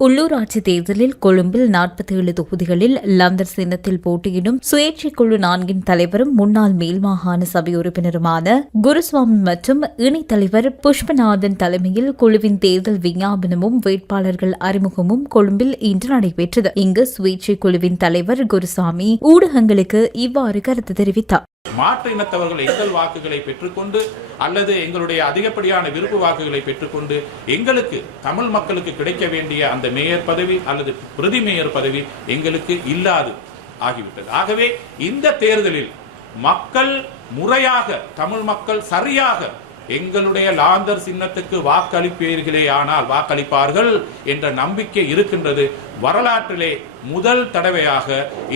உள்ளூராட்சி தேர்தலில் கொழும்பில் நாற்பத்தி ஏழு தொகுதிகளில் லந்தர் சின்னத்தில் போட்டியிடும் சுயேட்சை குழு நான்கின் தலைவரும் முன்னாள் மேல் மாகாண சபை உறுப்பினருமான குருசுவாமி மற்றும் இணைத்தலைவர் புஷ்பநாதன் தலைமையில் குழுவின் தேர்தல் விஞ்ஞாபனமும் வேட்பாளர்கள் அறிமுகமும் கொழும்பில் இன்று நடைபெற்றது. இங்கு சுயேட்சை குழுவின் தலைவர் குருசாமி ஊடகங்களுக்கு இவ்வாறு கருத்து தெரிவித்தார். மாற்று இனத்தவர்கள் எங்கள் வாக்குகளை பெற்றுக்கொண்டு அல்லது எங்களுடைய அதிகப்படியான விருப்பு வாக்குகளை பெற்றுக்கொண்டு எங்களுக்கு தமிழ் மக்களுக்கு கிடைக்க வேண்டிய அந்த மேயர் பதவி அல்லது பிரதி மேயர் பதவி எங்களுக்கு இல்லாது ஆகிவிட்டது. ஆகவே இந்த தேர்தலில் மக்கள் முறையாக தமிழ் மக்கள் சரியாக எங்களுடைய லாந்தர் சின்னத்துக்கு வாக்களிப்பீர்களே ஆனால் வாக்களிப்பார்கள் என்ற நம்பிக்கை இருக்கின்றது. வரலாற்றிலே முதல் தடவையாக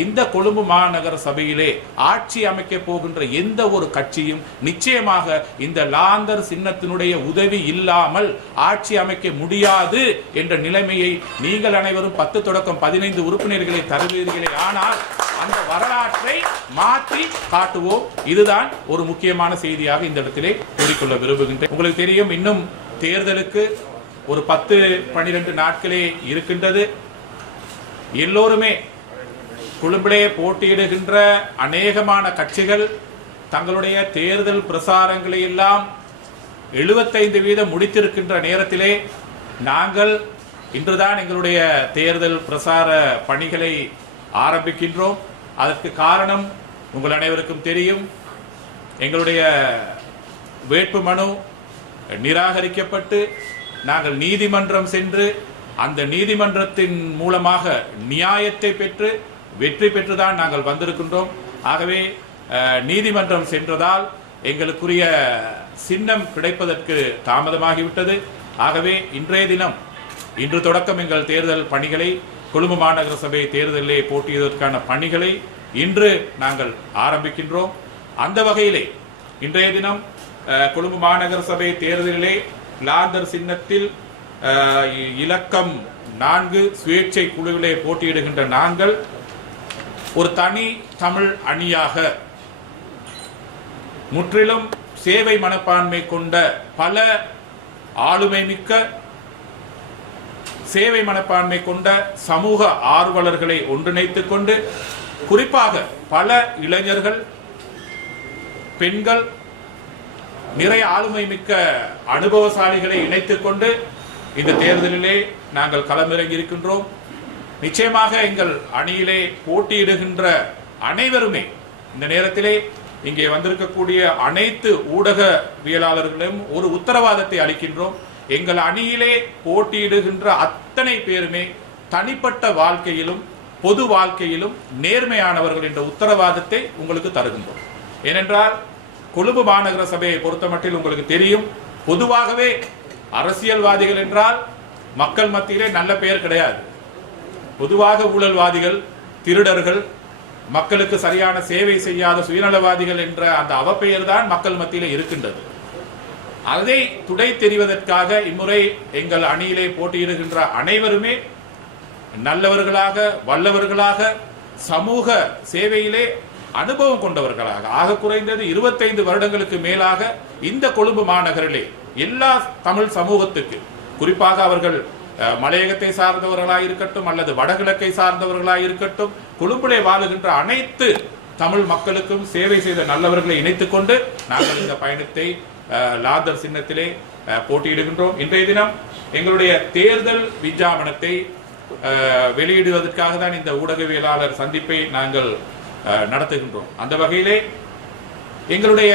இந்த கொழும்பு மாநகர சபையிலே ஆட்சி அமைக்க போகின்ற எந்த ஒரு கட்சியும் நிச்சயமாக இந்த லாந்தர் சின்னத்தினுடைய உதவி இல்லாமல் ஆட்சி அமைக்க முடியாது என்ற நிலைமையை நீங்கள் அனைவரும் பத்து தொடக்கம் பதினைந்து உறுப்பினர்களை தருவீர்களே. ஆனால் அந்த வர மாற்றி காட்டுவோம். இதுதான் ஒரு முக்கியமான செய்தியாக இந்த இடத்திலே கூறிக்கொள்ள விரும்புகின்றேன். உங்களுக்கு தெரியும் இன்னும் தேர்தலுக்கு ஒரு பத்து பன்னிரண்டு நாட்களே இருக்கின்றது. எல்லோருமே கொழும்பிலே போட்டியிடுகின்ற அநேகமான கட்சிகள் தங்களுடைய தேர்தல் பிரசாரங்களை எல்லாம் எழுபத்தைந்து வீதம் முடித்திருக்கின்ற நேரத்திலே நாங்கள் இன்றுதான் எங்களுடைய தேர்தல் பிரசார பணிகளை ஆரம்பிக்கின்றோம். அதற்கு காரணம் உங்கள் அனைவருக்கும் தெரியும். எங்களுடைய வேட்பு மனு நிராகரிக்கப்பட்டு நாங்கள் நீதிமன்றம் சென்று அந்த நீதிமன்றத்தின் மூலமாக நியாயத்தை பெற்று வெற்றி பெற்றுதான் நாங்கள் வந்திருக்கின்றோம். ஆகவே நீதிமன்றம் சென்றதால் எங்களுக்குரிய சின்னம் கிடைப்பதற்கு தாமதமாகிவிட்டது. ஆகவே இன்றைய தினம் இன்று தொடக்கம் எங்கள் தேர்தல் பணிகளை கொழும்பு மாநகர சபை தேர்தலிலே போட்டியிடுவதற்கான பணிகளை இன்று நாங்கள் ஆரம்பிக்கின்றோம். அந்த வகையிலே இன்றைய தினம் கொழும்பு மாநகர சபை தேர்தலிலே லாந்தர் சின்னத்தில் இலக்கம் நான்கு சுயேட்சை குழுவிலே போட்டியிடுகின்ற நாங்கள் ஒரு தனி தமிழ் அணியாக முற்றிலும் சேவை மனப்பான்மை கொண்ட பல ஆளுமை மிக்க சேவை மனப்பான்மை கொண்ட சமூக ஆர்வலர்களை ஒன்றிணைத்துக் கொண்டு குறிப்பாக பல இளைஞர்கள் பெண்கள் நிறைய ஆளுமை மிக்க அனுபவசாலிகளை இணைத்துக் கொண்டு இந்த தேர்தலிலே நாங்கள் களமிறங்கி இருக்கின்றோம் நிச்சயமாக எங்கள் அணியிலே போட்டியிடுகின்ற அனைவருமே இந்த நேரத்திலே இங்கே வந்திருக்கக்கூடிய அனைத்து ஊடகவியலாளர்களும் ஒரு உத்தரவாதத்தை அளிக்கின்றோம். எங்கள் அணியிலே போட்டியிடுகின்ற அத்தனை பேருமே தனிப்பட்ட வாழ்க்கையிலும் பொது வாழ்க்கையிலும் நேர்மையானவர்கள் என்ற உத்தரவாதத்தை உங்களுக்கு தருகின்றோம். ஏனென்றால் கொழும்பு மாநகர சபையை பொறுத்தமட்டில் உங்களுக்கு தெரியும் பொதுவாகவே அரசியல்வாதிகள் என்றால் மக்கள் மத்தியிலே நல்ல பெயர் கிடையாது. பொதுவாக ஊழல்வாதிகள் திருடர்கள் மக்களுக்கு சரியான சேவை செய்யாத சுயநலவாதிகள் என்ற அந்த அவப்பெயர் தான் மக்கள் மத்தியிலே இருக்கின்றது. அதை துடை தெரிவதற்காக இம்முறை எங்கள் அணியிலே போட்டியிடுகின்ற அனைவருமே நல்லவர்களாக வல்லவர்களாக சமூக சேவையிலே அனுபவம் கொண்டவர்களாக. ஆக குறைந்தது இருபத்தைந்து வருடங்களுக்கு மேலாக இந்த கொழும்பு மாநகரிலே எல்லா தமிழ் சமூகத்துக்கு குறிப்பாக அவர்கள் மலையகத்தை சார்ந்தவர்களாக இருக்கட்டும் அல்லது வடகிழக்கை சார்ந்தவர்களாக இருக்கட்டும் கொழும்பிலே வாழுகின்ற அனைத்து தமிழ் மக்களுக்கும் சேவை செய்த நல்லவர்களை இணைத்துக் கொண்டு நாங்கள் இந்த பயணத்தை லாதர் சின்னத்திலே போட்டியிடுகின்றோம். இன்றைய தினம் எங்களுடைய தேர்தல் விஞ்ஞாபனத்தை வெளியிடுவதற்காக தான் இந்த ஊடகவியலாளர் சந்திப்பை நாங்கள் நடத்துகின்றோம். அந்த வகையிலே எங்களுடைய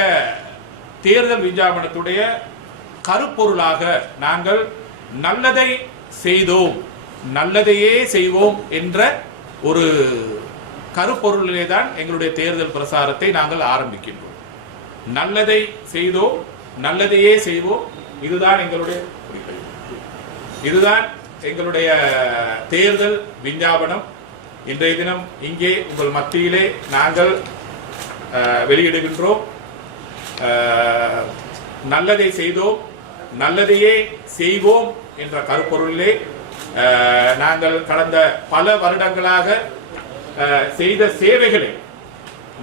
தேர்தல் விஞ்ஞாபனத்துடைய கருப்பொருளாக நாங்கள் நல்லதை செய்தோம் நல்லதையே செய்வோம் என்ற ஒரு கருப்பொருளிலே தான் எங்களுடைய தேர்தல் பிரசாரத்தை நாங்கள் ஆரம்பிக்கின்றோம். நல்லதை செய்தோம் நல்லதையே செய்வோம். இதுதான் எங்களுடைய இதுதான் எங்களுடைய தேர்தல் விஞ்ஞாபனம். இன்றைய தினம் இங்கே உங்கள் மத்தியிலே நாங்கள் வெளியிடுகின்றோம். நல்லதை செய்தோம் நல்லதையே செய்வோம் என்ற கருப்பொருளிலே நாங்கள் கடந்த பல வருடங்களாக செய்த சேவைகளை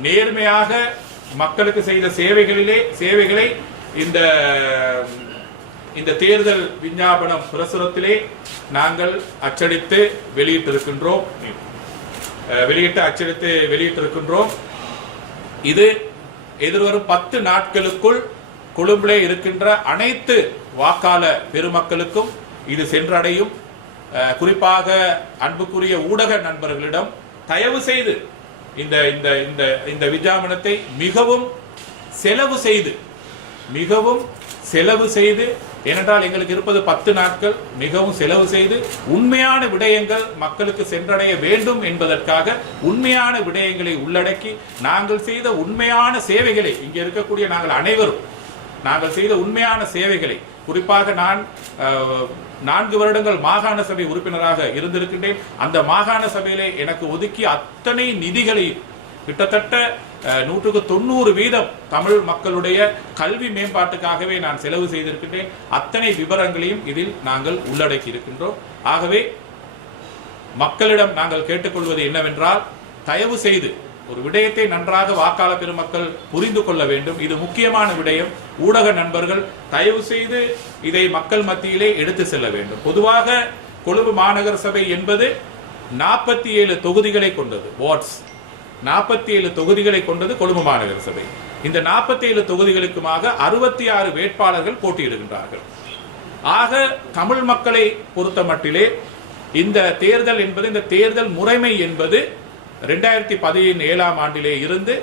நேர்மையாக மக்களுக்கு செய்த சேவைகளிலே சேவைகளை இந்த இந்த தேர்தல் விஞ்ஞாபனம் பிரசுரத்திலே நாங்கள் அச்சடித்து வெளியிட்டிருக்கின்றோம். வெளியிட்டு அச்சடித்து வெளியிட்டிருக்கின்றோம். இது எதிர்வரும் பத்து நாட்களுக்குள் கொழும்பிலே இருக்கின்ற அனைத்து வாக்காள பெருமக்களுக்கும் இது சென்றடையும். குறிப்பாக அன்புக்குரிய ஊடக நண்பர்களிடம் தயவு செய்து இந்த இந்த இந்த இந்த விஞ்ஞாபனத்தை மிகவும் செலவு செய்து மிகவும் செலவு செய்து ஏனென்றால் எங்களுக்கு இருப்பது பத்து நாட்கள் மிகவும் செலவு செய்து உண்மையான விடயங்கள் மக்களுக்கு சென்றடைய வேண்டும் என்பதற்காக உண்மையான விடயங்களை உள்ளடக்கி நாங்கள் செய்த உண்மையான சேவைகளை இங்கே இருக்கக்கூடிய நாங்கள் அனைவரும் நாங்கள் செய்த உண்மையான சேவைகளை குறிப்பாக நான் நான்கு வருடங்கள் மாகாண சபை உறுப்பினராக இருந்திருக்கின்றேன். அந்த மாகாண சபையிலே எனக்கு ஒதுக்கி அத்தனை நிதிகளையும் கிட்டத்தட்ட நூற்றுக்கு தொண்ணூறு வீதம் தமிழ் மக்களுடைய கல்வி மேம்பாட்டுக்காகவே நான் செலவு செய்திருக்கின்றேன். அத்தனை விவரங்களையும் இதில் நாங்கள் உள்ளடக்கி இருக்கின்றோம் ஆகவே மக்களிடம் நாங்கள் கேட்டுக்கொள்வது என்னவென்றால் தயவு செய்து ஒரு விடயத்தை நன்றாக வாக்காளர் பெருமக்கள் புரிந்து கொள்ள வேண்டும். இது முக்கியமான விடயம். ஊடக நண்பர்கள் தயவு செய்து இதை மக்கள் மத்தியிலே எடுத்து செல்ல வேண்டும். பொதுவாக கொழும்பு மாநகர சபை என்பது நாற்பத்தி ஏழு தொகுதிகளை கொண்டது. வார்ட்ஸ். நாற்பத்தி ஏழு தொகுதிகளை கொண்டது கொழும்பு மாநகர சபை. இந்த நாற்பத்தி ஏழு தொகுதிகளுக்குமாக அறுபத்தி ஆறு வேட்பாளர்கள் போட்டியிடுகின்றார்கள். ஆக தமிழ் மக்களை பொறுத்த மட்டிலே இந்த தேர்தல் என்பது இந்த தேர்தல் முறைமை என்பது ரெண்டாயிரத்தி பதினேழாம் ஆண்டிலே இருந்து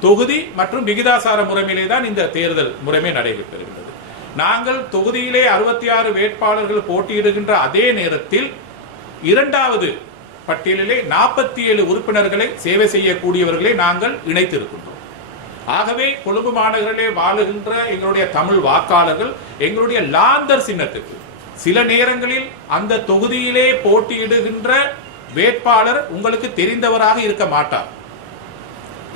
தொகுதி மற்றும் விகிதாசார முறைமையிலே தான் இந்த தேர்தல் முறைமை நடைபெறுகிறது நாங்கள் தொகுதியிலே அறுபத்தி ஆறு வேட்பாளர்கள் போட்டியிடுகின்ற அதே நேரத்தில் இரண்டாவது பட்டியலிலே நாற்பத்தி ஏழு உறுப்பினர்களை சேவை செய்யக்கூடியவர்களை நாங்கள் இணைத்திருக்கின்றோம். ஆகவே கொழும்பு மாநகரிலே வாழுகின்ற எங்களுடைய தமிழ் வாக்காளர்கள் எங்களுடைய லாந்தர் சின்னத்துக்கு சில நேரங்களில் அந்த தொகுதியிலே போட்டியிடுகின்ற வேட்பாளர் உங்களுக்கு தெரிந்தவராக இருக்க மாட்டார்.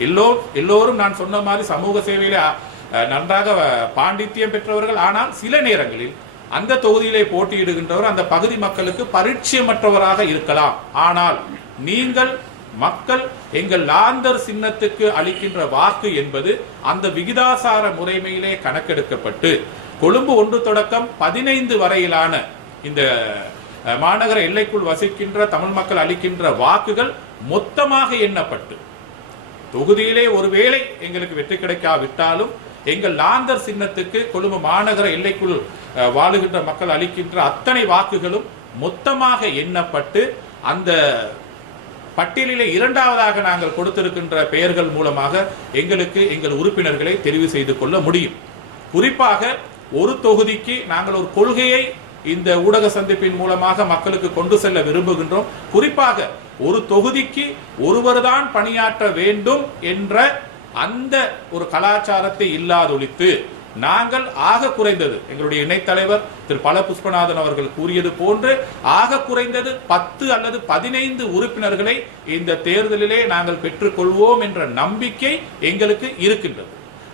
எல்லோ எல்லோரும் நான் சொன்ன மாதிரி சமூக சேவையில நன்றாக பாண்டித்யம் பாண்டித்தியம் பெற்றவர்கள். ஆனால் சில நேரங்களில் அந்த தொகுதியிலே போட்டியிடுகின்றவர் அந்த பகுதி மக்களுக்கு பரிச்சயமற்றவராக இருக்கலாம். ஆனால் நீங்கள் மக்கள் எங்கள் லாந்தர் சின்னத்துக்கு அளிக்கின்ற வாக்கு என்பது அந்த விகிதாசார முறைமையிலே கணக்கெடுக்கப்பட்டு கொழும்பு ஒன்று தொடக்கம் பதினைந்து வரையிலான இந்த மாநகர எல்லைக்குள் வசிக்கின்ற தமிழ் மக்கள் அளிக்கின்ற வாக்குகள் மொத்தமாக எண்ணப்பட்டு. தொகுதியிலே ஒருவேளை எங்களுக்கு வெற்றி கிடைக்காவிட்டாலும் எங்கள் லாந்தர் சின்னத்துக்கு கொழும்பு மாநகர எல்லைக்குள் வாழுகின்ற மக்கள் அளிக்கின்ற அத்தனை வாக்குகளும் மொத்தமாக எண்ணப்பட்டு அந்த பட்டியலிலே இரண்டாவதாக நாங்கள் கொடுத்திருக்கின்ற பெயர்கள் மூலமாக எங்களுக்கு எங்கள் உறுப்பினர்களை தெரிவு செய்து கொள்ள முடியும். குறிப்பாக ஒரு தொகுதிக்கு நாங்கள் ஒரு கொள்கையை இந்த ஊடக சந்திப்பின் மூலமாக மக்களுக்கு கொண்டு செல்ல விரும்புகின்றோம். குறிப்பாக ஒரு தொகுதிக்கு ஒருவர்தான் பணியாற்ற வேண்டும் என்ற அந்த ஒரு கலாச்சாரத்தை இல்லாதொழித்து நாங்கள் ஆக குறைந்தது. எங்களுடைய இணைத்தலைவர் திரு பல புஷ்பநாதன் அவர்கள் கூறியது போன்று ஆக குறைந்தது பத்து அல்லது பதினைந்து உறுப்பினர்களை இந்த தேர்தலிலே நாங்கள் பெற்றுக்கொள்வோம் என்ற நம்பிக்கை எங்களுக்கு இருக்கின்றது.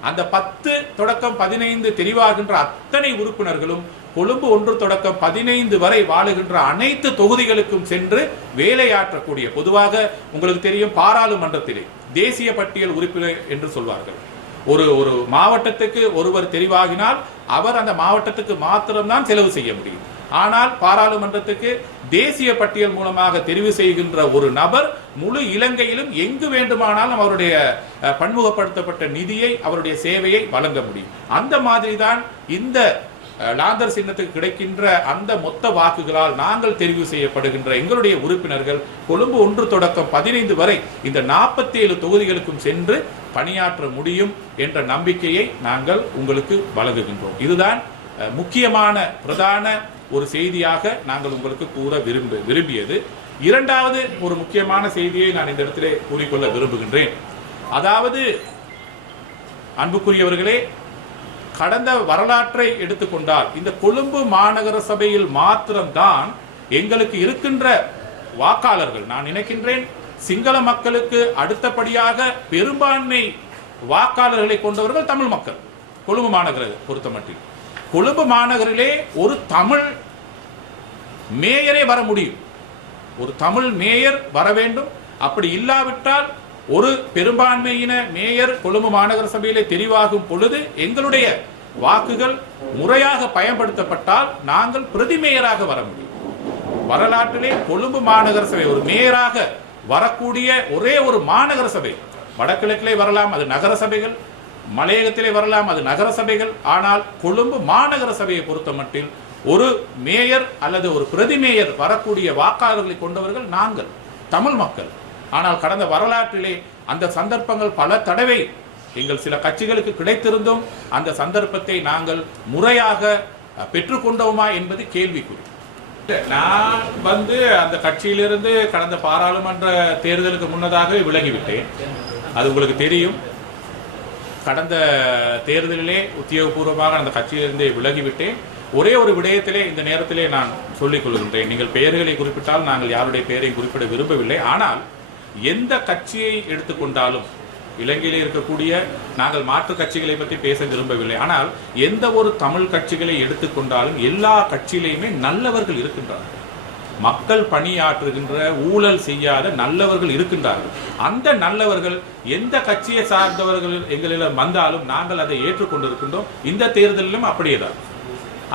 அந்த பத்து தொடக்கம் பதினைந்து தெரிவாகின்ற அத்தனை உறுப்பினர்களும் கொழும்பு ஒன்று தொடக்கம் பதினைந்து வரை வாழுகின்ற அனைத்து தொகுதிகளுக்கும் சென்று வேலையாற்றக்கூடிய பொதுவாக உங்களுக்கு தெரியும் பாராளுமன்றத்திலே தேசிய பட்டியல் உறுப்பினர் என்று சொல்வார்கள். ஒரு ஒரு மாவட்டத்துக்கு ஒருவர் தெரிவாகினால் அவர் அந்த மாவட்டத்துக்கு மாத்திரம்தான் செலவு செய்ய முடியும். ஆனால் பாராளுமன்றத்துக்கு தேசிய பட்டியல் மூலமாக தெரிவு செய்கின்ற ஒரு நபர் முழு இலங்கையிலும் எங்கு வேண்டுமானாலும் அவருடைய பன்முகப்படுத்தப்பட்ட நிதியை அவருடைய சேவையை வழங்க முடியும். அந்த மாதிரி தான் இந்த லாந்தர் சின்னத்துக்கு கிடைக்கின்ற அந்த மொத்த வாக்குகளால் நாங்கள் தெரிவு செய்யப்படுகின்ற எங்களுடைய உறுப்பினர்கள் கொழும்பு ஒன்று தொடக்கம் பதினைந்து வரை இந்த நாற்பத்தி ஏழு தொகுதிகளுக்கும் சென்று பணியாற்ற முடியும் என்ற நம்பிக்கையை நாங்கள் உங்களுக்கு வழங்குகின்றோம். இதுதான் முக்கியமான பிரதான ஒரு செய்தியாக நாங்கள் உங்களுக்கு கூற விரும்ப விரும்பியது. இரண்டாவது ஒரு முக்கியமான செய்தியை நான் இந்த இடத்திலே கூறிக்கொள்ள விரும்புகின்றேன். அதாவது அன்புக்குரியவர்களே கடந்த வரலாற்றை எடுத்துக்கொண்டால் இந்த கொழும்பு மாநகர சபையில் மாத்திரம்தான் எங்களுக்கு இருக்கின்ற வாக்காளர்கள். நான் நினைக்கின்றேன் சிங்கள மக்களுக்கு அடுத்தபடியாக பெரும்பான்மை வாக்காளர்களை கொண்டவர்கள் தமிழ் மக்கள். கொழும்பு மாநகர பொறுத்தமட்டில் கொழும்பு மாநகரிலே ஒரு தமிழ் மேயரே வர முடியும். ஒரு தமிழ் மேயர் வர வேண்டும். அப்படி இல்லாவிட்டால் ஒரு பெரும்பான்மையின மேயர் கொழும்பு மாநகர சபையிலே தெரிவாகும் பொழுது எங்களுடைய வாக்குகள் முறையாக பயன்படுத்தப்பட்டால் நாங்கள் பிரதி மேயராக வர முடியும். வரலாற்றிலே கொழும்பு மாநகர சபை ஒரு மேயராக வரக்கூடிய ஒரே ஒரு மாநகர சபை. வடகிழக்கிலே வரலாம் அது நகர சபைகள். மலையகத்திலே வரலாம் அது நகர சபைகள். ஆனால் கொழும்பு மாநகர சபையை பொறுத்த மட்டில் ஒரு மேயர் அல்லது ஒரு பிரதி மேயர் வரக்கூடிய வாக்காளர்களை கொண்டவர்கள் நாங்கள் தமிழ் மக்கள். ஆனால் கடந்த வரலாற்றிலே அந்த சந்தர்ப்பங்கள் பல தடவை எங்கள் சில கட்சிகளுக்கு கிடைத்திருந்தும் அந்த சந்தர்ப்பத்தை நாங்கள் முறையாக பெற்றுக்கொண்டோமா என்பது கேள்விக்குறி. நான் வந்து அந்த கட்சியிலிருந்து கடந்த பாராளுமன்ற தேர்தலுக்கு முன்னதாகவே விலகிவிட்டேன். அது உங்களுக்கு தெரியும். கடந்த தேர்தலிலே உத்தியோகபூர்வமாக அந்த கட்சியிலிருந்தே விலகிவிட்டேன். ஒரே ஒரு விடயத்திலே இந்த நேரத்திலே நான் சொல்லிக் கொள்கின்றேன். நீங்கள் பெயர்களை குறிப்பிட்டால் நாங்கள் யாருடைய பெயரையும் குறிப்பிட விரும்பவில்லை. ஆனால் எந்த கட்சியை எடுத்துக்கொண்டாலும் இலங்கையில் இருக்கக்கூடிய நாங்கள் மாற்று கட்சிகளை பற்றி பேச விரும்பவில்லை. ஆனால் எந்த ஒரு தமிழ் கட்சிகளை எடுத்துக்கொண்டாலும் எல்லா கட்சியிலையுமே நல்லவர்கள் இருக்கின்றார்கள். மக்கள் பணியாற்றுகின்ற ஊழல் செய்யாத நல்லவர்கள் இருக்கின்றார்கள். அந்த நல்லவர்கள் எந்த கட்சியை சார்ந்தவர்கள் எங்களிடம் வந்தாலும் நாங்கள் அதை ஏற்றுக்கொண்டிருக்கின்றோம். இந்த தேர்தலிலும் அப்படியே தான்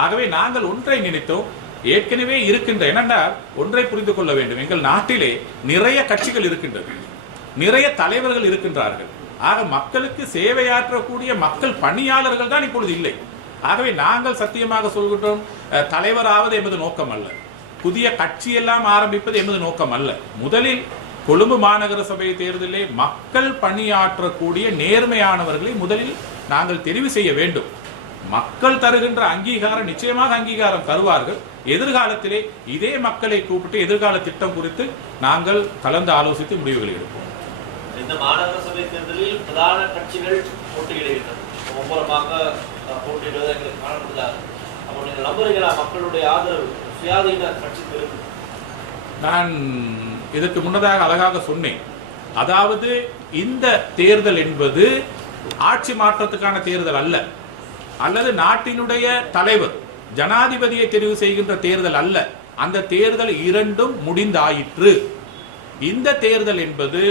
ஆகவே நாங்கள் ஒன்றை நினைத்தோம் ஏற்கனவே இருக்கின்ற என்னென்றால் ஒன்றை புரிந்து கொள்ள வேண்டும். எங்கள் நாட்டிலே நிறைய கட்சிகள் இருக்கின்றது. நிறைய தலைவர்கள் இருக்கின்றார்கள். ஆக மக்களுக்கு சேவையாற்றக்கூடிய மக்கள் பணியாளர்கள் தான் இப்பொழுது இல்லை. ஆகவே நாங்கள் சத்தியமாக சொல்கின்றோம் அஹ், தலைவராவது எமது நோக்கம் அல்ல. புதிய கட்சியெல்லாம் ஆரம்பிப்பது எமது நோக்கம் அல்ல. முதலில் கொழும்பு மாநகர சபை தேர்தலிலே மக்கள் பணியாற்றக்கூடிய நேர்மையானவர்களை முதலில் நாங்கள் தெரிவு செய்ய வேண்டும். மக்கள் தருகின்ற அங்கீகாரம் நிச்சயமாக அங்கீகாரம் தருவார்கள். எதிர்காலத்திலே இதே மக்களை கூப்பிட்டு எதிர்கால திட்டம் குறித்து நாங்கள் கலந்து ஆலோசித்து முடிவுகளை எடுப்போம். இந்த மாநகர சபை தேர்தலில் பிரதான கட்சிகள் போட்டியிடுகின்றன மும்முரமாக அஹ், போட்டியிடுவது எங்களுக்கு காணப்படுகிறார் அப்போ நீங்கள் நம்புறீங்களா? மக்களுடைய ஆதரவு சுயாதீன கட்சிக்கு இருக்கு நான் இதற்கு முன்னதாக அழகாக சொன்னேன். அதாவது இந்த தேர்தல் என்பது ஆட்சி மாற்றத்துக்கான தேர்தல் அல்ல. அல்லது நாட்டினுடைய தலைவர் ஜனாதிபதியை தெரிவு செய்கின்ற தேர்தல் அல்ல. அந்த தேர்தல் இரண்டும் முடிந்தாயிற்று. இந்த தேர்தல் என்பது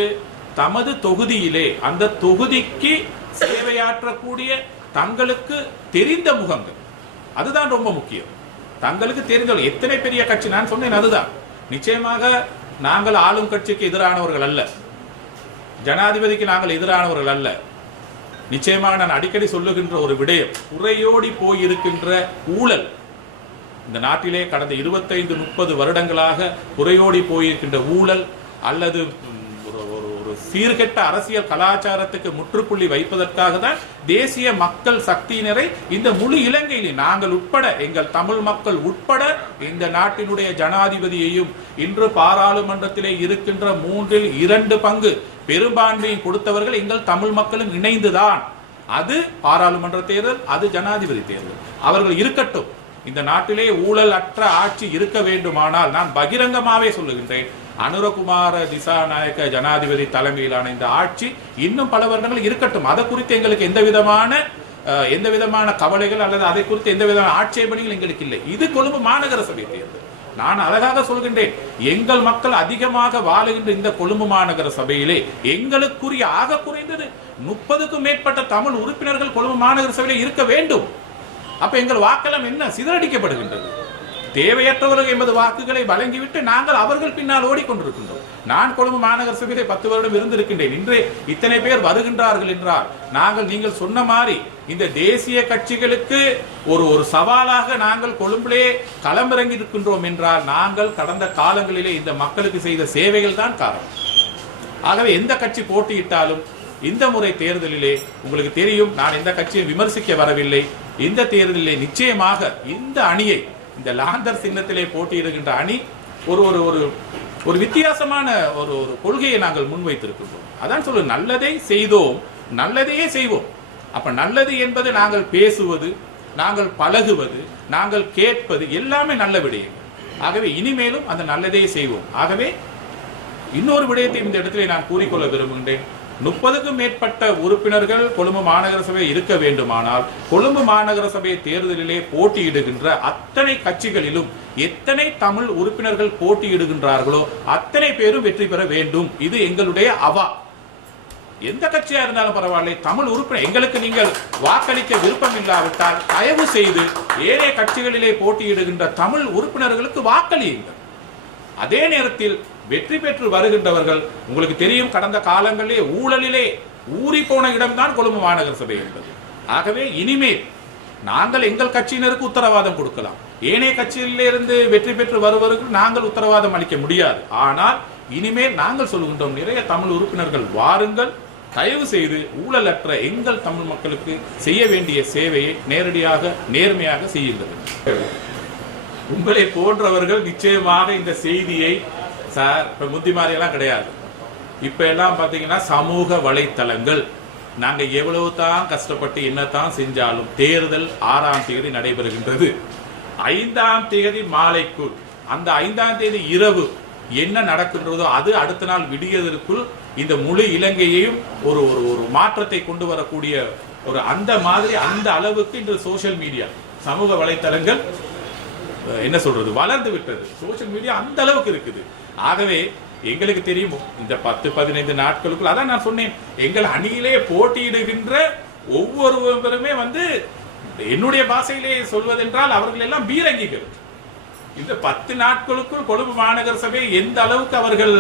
தமது தொகுதியிலே அந்த தொகுதிக்கு சேவையாற்றக்கூடிய தங்களுக்கு தெரிந்த முகங்கள். அதுதான் ரொம்ப முக்கியம். தங்களுக்கு தெரிந்த எத்தனை பெரிய கட்சி? நான் சொன்னேன் அதுதான். நிச்சயமாக நாங்கள் ஆளும் கட்சிக்கு எதிரானவர்கள் அல்ல. ஜனாதிபதிக்கு நாங்கள் எதிரானவர்கள் அல்ல. நிச்சயமாக நான் அடிக்கடி சொல்லுகின்ற ஒரு விடயம் உரையோடி போயிருக்கின்ற ஊழல். இந்த நாட்டிலே கடந்த இருபத்தைந்து முப்பது வருடங்களாக குறையோடி போயிருக்கின்ற ஊழல் அல்லது சீர்கெட்ட அரசியல் கலாச்சாரத்துக்கு முற்றுப்புள்ளி வைப்பதற்காக தான் தேசிய மக்கள் சக்தியினரை இந்த முழு இலங்கையிலே நாங்கள் உட்பட எங்கள் தமிழ் மக்கள் உட்பட இந்த நாட்டினுடைய ஜனாதிபதியையும் இன்று பாராளுமன்றத்திலே இருக்கின்ற மூன்றில் இரண்டு பங்கு பெரும்பான்மையை கொடுத்தவர்கள் எங்கள் தமிழ் மக்களும் இணைந்துதான். அது பாராளுமன்ற தேர்தல் அது ஜனாதிபதி தேர்தல். அவர்கள் இருக்கட்டும். இந்த நாட்டிலே ஊழல் அற்ற ஆட்சி இருக்க வேண்டுமானால் நான் பகிரங்கமாவே சொல்லுகின்றேன். அனுரகுமார திசாநாயக்க ஜனாதிபதி தலைமையிலான இந்த ஆட்சி இன்னும் பல வருடங்கள் இருக்கட்டும். அதை குறித்து எங்களுக்கு எந்த விதமான எந்த விதமான கவலைகள் அல்லது அதை குறித்து எந்த விதமான ஆட்சேபனைகள் எங்களுக்கு இல்லை. இது கொழும்பு மாநகர சபை தேர்தல். நான் அழகாக சொல்கின்றேன். எங்கள் மக்கள் அதிகமாக வாழுகின்ற இந்த கொழும்பு மாநகர சபையிலே எங்களுக்குரிய ஆக குறைந்தது முப்பதுக்கும் மேற்பட்ட தமிழ் உறுப்பினர்கள் கொழும்பு மாநகர சபையிலே இருக்க வேண்டும். அப்ப எங்கள் வாக்கெல்லாம் என்ன? சிதறடிக்கப்படுகின்றது. தேவையற்றவர்கள் எமது வாக்குகளை வழங்கிவிட்டு நாங்கள் அவர்கள் பின்னால் ஓடிக்கொண்டிருக்கின்றோம். நான் கொழும்பு மாநகர சபையிலே பத்து வருடம் இருந்திருக்கின்றேன். இன்று இத்தனை பேர் வருகின்றார்கள் என்றால் நாங்கள் நீங்கள் சொன்ன மாதிரி இந்த தேசிய கட்சிகளுக்கு ஒரு ஒரு சவாலாக நாங்கள் கொழும்பிலே களமிறங்கி இருக்கின்றோம் என்றால் நாங்கள் கடந்த காலங்களிலே இந்த மக்களுக்கு செய்த சேவைகள் தான் காரணம். ஆகவே எந்த கட்சி போட்டியிட்டாலும் இந்த முறை தேர்தலிலே உங்களுக்கு தெரியும் நான் எந்த கட்சியை விமர்சிக்க வரவில்லை. இந்த தேர்தலிலே நிச்சயமாக இந்த அணியை இந்த லாந்தர் சின்னத்திலே போட்டியிடுகின்ற அணி ஒரு ஒரு ஒரு ஒரு வித்தியாசமான ஒரு ஒரு கொள்கையை நாங்கள் முன்வைத்திருக்கின்றோம். அதான் சொல்லு நல்லதை செய்தோம் நல்லதையே செய்வோம். அப்ப நல்லது என்பது நாங்கள் பேசுவது நாங்கள் பழகுவது நாங்கள் கேட்பது எல்லாமே நல்ல விடயங்கள் ஆகவே இனிமேலும் அந்த நல்லதையே செய்வோம். ஆகவே இன்னொரு விடயத்தை இந்த இடத்திலே நான் கூறிக்கொள்ள விரும்புகின்றேன். முப்பதுக்கும் மேற்பட்ட உறுப்பினர்கள் கொழும்பு மாநகர சபை இருக்க வேண்டுமானால் கொழும்பு மாநகர சபை தேர்தலிலே போட்டியிடுகின்ற அத்தனை கட்சிகளிலும் எத்தனை தமிழ் உறுப்பினர்கள் போட்டியிடுகின்றார்களோ அத்தனை பேரும் வெற்றி பெற வேண்டும். இது எங்களுடைய அவா. எந்த கட்சியா இருந்தாலும் பரவாயில்லை தமிழ் உறுப்பினர். எங்களுக்கு நீங்கள் வாக்களிக்க விருப்பம் இல்லாவிட்டால் தயவு செய்து ஏனைய கட்சிகளிலே போட்டியிடுகின்ற தமிழ் உறுப்பினர்களுக்கு வாக்களியுங்கள். அதே நேரத்தில் வெற்றி பெற்று வருகின்றவர்கள் உங்களுக்கு தெரியும் கடந்த காலங்களிலே ஊழலிலே ஊறி போன இடம்தான் கொழும்பு மாநகர சபை என்பது. ஆகவே இனிமேல் நாங்கள் எங்கள் கட்சியினருக்கு உத்தரவாதம் கொடுக்கலாம். ஏனைய கட்சியிலிருந்து வெற்றி பெற்று வருவதற்கு நாங்கள் உத்தரவாதம் அளிக்க முடியாது. ஆனால் இனிமேல் நாங்கள் சொல்கின்றோம் நிறைய தமிழ் உறுப்பினர்கள் வாருங்கள் தயவு செய்து ஊழலற்ற எங்கள் தமிழ் மக்களுக்கு செய்ய வேண்டிய சேவையை நேரடியாக நேர்மையாக செய்யுங்கள். உங்களை போன்றவர்கள் நிச்சயமாக இந்த செய்தியை சார் இப்போ முந்தி மாதிரியெல்லாம் கிடையாது. இப்போ எல்லாம் பார்த்தீங்கன்னா சமூக வலைத்தளங்கள். நாங்கள் எவ்வளவு தான் கஷ்டப்பட்டு என்னத்தான் செஞ்சாலும் தேர்தல் ஆறாம் தேதி நடைபெறுகின்றது. ஐந்தாம் தேதி மாலைக்குள் அந்த ஐந்தாம் தேதி இரவு என்ன நடக்கின்றதோ அது அடுத்த நாள் விடியதற்குள் இந்த முழு இலங்கையையும் ஒரு ஒரு ஒரு மாற்றத்தை கொண்டு வரக்கூடிய ஒரு அந்த மாதிரி அந்த அளவுக்கு இன்று சோஷியல் மீடியா சமூக வலைத்தளங்கள் என்ன சொல்றது வளர்ந்து விட்டது. சோஷியல் மீடியா அந்த அளவுக்கு இருக்குது. ஆகவே எங்களுக்கு தெரியும் இந்த பத்து பதினைந்து நாட்களுக்குள் அதான் நான் சொன்னேன் எங்கள் அணியிலே போட்டியிடுகின்ற ஒவ்வொருவருமே வந்து என்னுடைய பாஷையிலே சொல்வதென்றால் அவர்கள் எல்லாம் பீரங்கிகள். இந்த பத்து நாட்களுக்குள் கொழும்பு மாநகர சபை எந்த அளவுக்கு அவர்கள்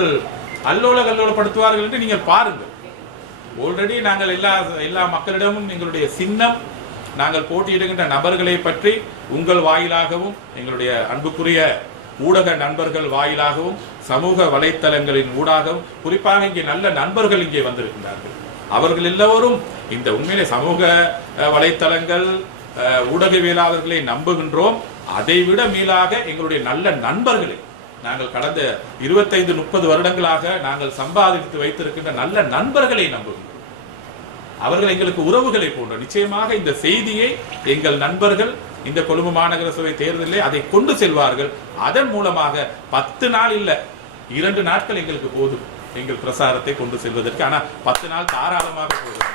அல்லோல கல்லோலப்படுத்துவார்கள் என்று நீங்கள் பாருங்கள். ஆல்ரெடி நாங்கள் எல்லா எல்லா மக்களிடமும் எங்களுடைய சின்னம் நாங்கள் போட்டியிடுகின்ற நபர்களை பற்றி உங்கள் வாயிலாகவும் எங்களுடைய அன்புக்குரிய ஊடக நண்பர்கள் வாயிலாகவும் சமூக வலைத்தளங்களின் ஊடாகவும் குறிப்பாக இங்கே நல்ல நண்பர்கள் இங்கே வந்திருக்கிறார்கள் அவர்கள் எல்லோரும் இந்த உண்மையிலே சமூக வலைத்தளங்கள் அஹ், ஊடகவியலாளர்களை நம்புகின்றோம். அதைவிட மேலாக எங்களுடைய நல்ல நண்பர்களை நாங்கள் கடந்த இருபத்தைந்து முப்பது வருடங்களாக நாங்கள் சம்பாதித்து வைத்திருக்கின்ற நல்ல நண்பர்களை நம்புகின்றோம். அவர்கள் எங்களுக்கு உறவுகளை போன்ற நிச்சயமாக இந்த செய்தியை எங்கள் நண்பர்கள் இந்த கொழும்பு மாநகர சபை தேர்தலில் அதை கொண்டு செல்வார்கள். அதன் மூலமாக பத்து நாள் இல்ல இரண்டு நாட்கள் எங்களுக்கு போதும். எங்கள் பிரசாரத்தை கொண்டு செல்வதற்கு. ஆனால் பத்து நாள் தாராளமாக போதும்.